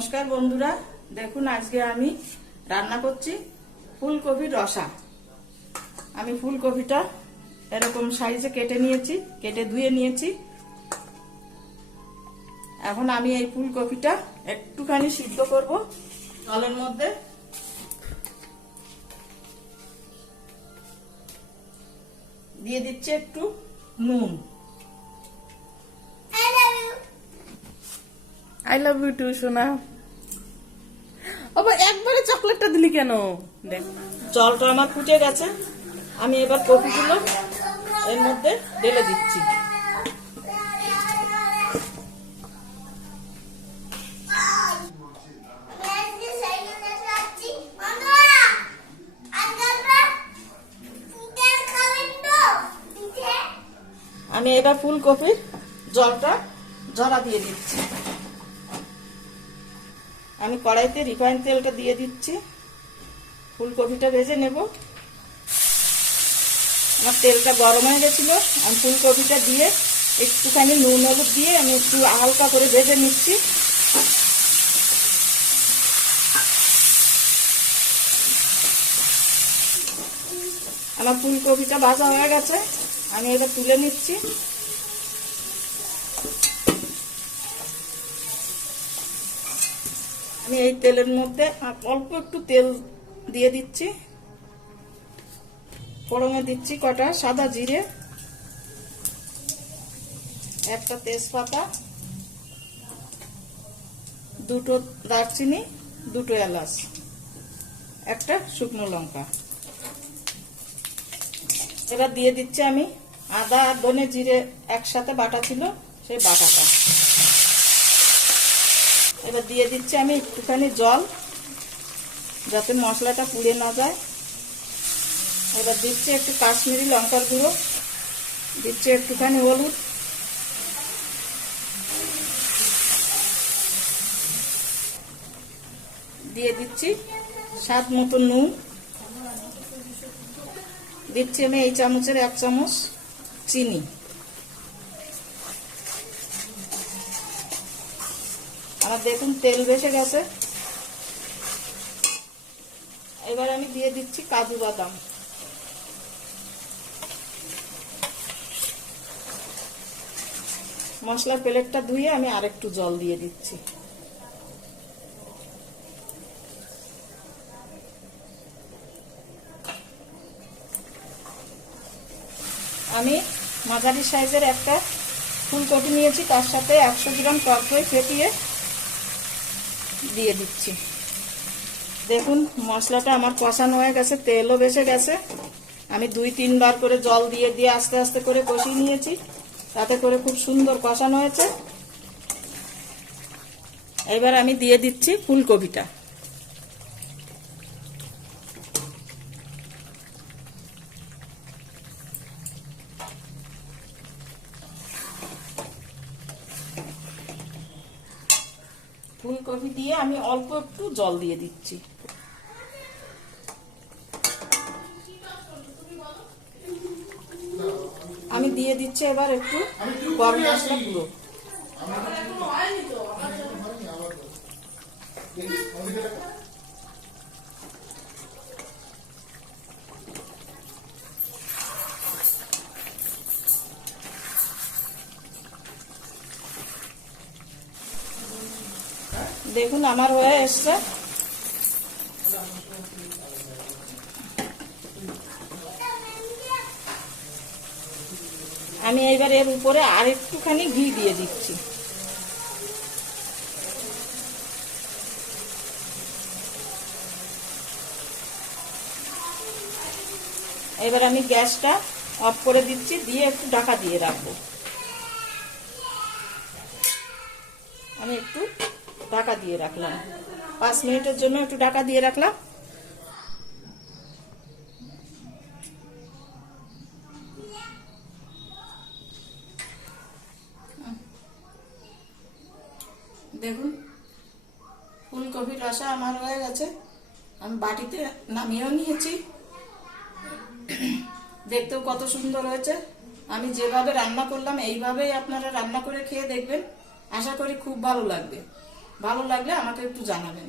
নমস্কার বন্ধুরা, দেখুন আজকে আমি রান্না করছি ফুলকপির রসা। আমি ফুলকপিটা এরকম সাইজে কেটে নিয়েছি, কেটে ধুয়ে নিয়েছি। এখন আমি এই ফুলকপিটা একটুখানি সিদ্ধ করব জলের মধ্যে। দিয়ে দিচ্ছি একটু নুন। আই লাভ ইউ টু সোনা। বাবা একবারে চকলেটটা দিলি কেন? দেখ। জলটা আমার ফুটে গেছে। আমি এবার কপিগুলো এর মধ্যে ঢেলে দিচ্ছি। আমি এবার ফুলকপির জলটা জলা দিয়ে দিচ্ছি। আমি কড়াইতে রিফাইন তেলটা দিয়ে দিচ্ছি। ফুলকপিটা ভেজে নেব। আমার তেলটা গরম হয়ে গেছিল। আমি ফুলকপিটা দিয়ে একটুখানি নুন হলুদ দিয়ে আমি একটু হালকা করে ভেজে নিচ্ছি। আমার ফুলকপিটা ভাজা হয়ে গেছে। আমি এটা তুলে নিচ্ছি। আমি এই তেলের মধ্যে অল্প একটু তেল দিয়ে দিচ্ছি। ফোড়নে দিচ্ছি কটা? সাদা জিরে, একটা তেজপাতা, দুটো দারচিনি, দুটো এলাচ, একটা শুকনো লঙ্কা। এবার দিয়ে দিচ্ছি আমি আদা আর ধনে জিরে একসাথে বাটা ছিল সেই বাটাটা। এবার দিয়ে দিচ্ছি আমি একটুখানি জল, যাতে মশলাটা পুড়ে না যায়। এবার দিচ্ছি একটু কাশ্মীরি লঙ্কার গুঁড়ো, দিচ্ছি একটুখানি হলুদ। দিয়ে দিচ্ছি স্বাদ মতো নুন। দিচ্ছি আমি এই চামচের এক চামচ চিনি। আমার দেখুন, তেল বেসে গেছে। এবার আমি দিয়ে দিচ্ছি কাজু বাদাম। মশলার প্লেটটা ধুয়ে আমি আরেকটু জল দিয়ে দিচ্ছি। আমি মাঝারি সাইজের একটা ফুলকপি নিয়েছি, তার সাথে একশো গ্রাম টক দই ফেটিয়ে দিয়ে দিচ্ছি। দেখুন, মশলাটা আমার কষানো হয়ে গেছে, তেলও বেসে গেছে। আমি দুই, তিনবার করে জল দিয়ে দিয়ে আস্তে আস্তে করে কষিয়ে নিয়েছি। তাতে করে খুব সুন্দর কষানো হয়েছে। এবার আমি দিয়ে দিচ্ছি ফুলকপিটা। ফুলকপি দিয়ে আমি অল্প একটু জল দিয়ে দিচ্ছি। আমি দিয়ে দিচ্ছি এবার একটু গরম মশলা গুঁড়ো। দেখুন, আমার হয়ে এসছে। আমি এইবার এর উপরে আর একটুখানি ঘি দিয়ে দিচ্ছি। এবার আমি গ্যাসটা অফ করে দিচ্ছি, দিয়ে একটু ঢাকা দিয়ে রাখব আমি একটু ঢাকা দিয়ে রাখলাম। পাঁচ মিনিটের জন্য একটু ঢাকা দিয়ে রাখলাম। দেখুন ফুলকপির রসা আমার হয়ে গেছে। আমি বাটিতে নামিয়েও নিয়েছি। দেখতেও কত সুন্দর হয়েছে। আমি যেভাবে রান্না করলাম, এইভাবেই আপনারা রান্না করে খেয়ে দেখবেন। আশা করি খুব ভালো লাগবে। ভালো লাগলে আমাকে একটু জানাবেন।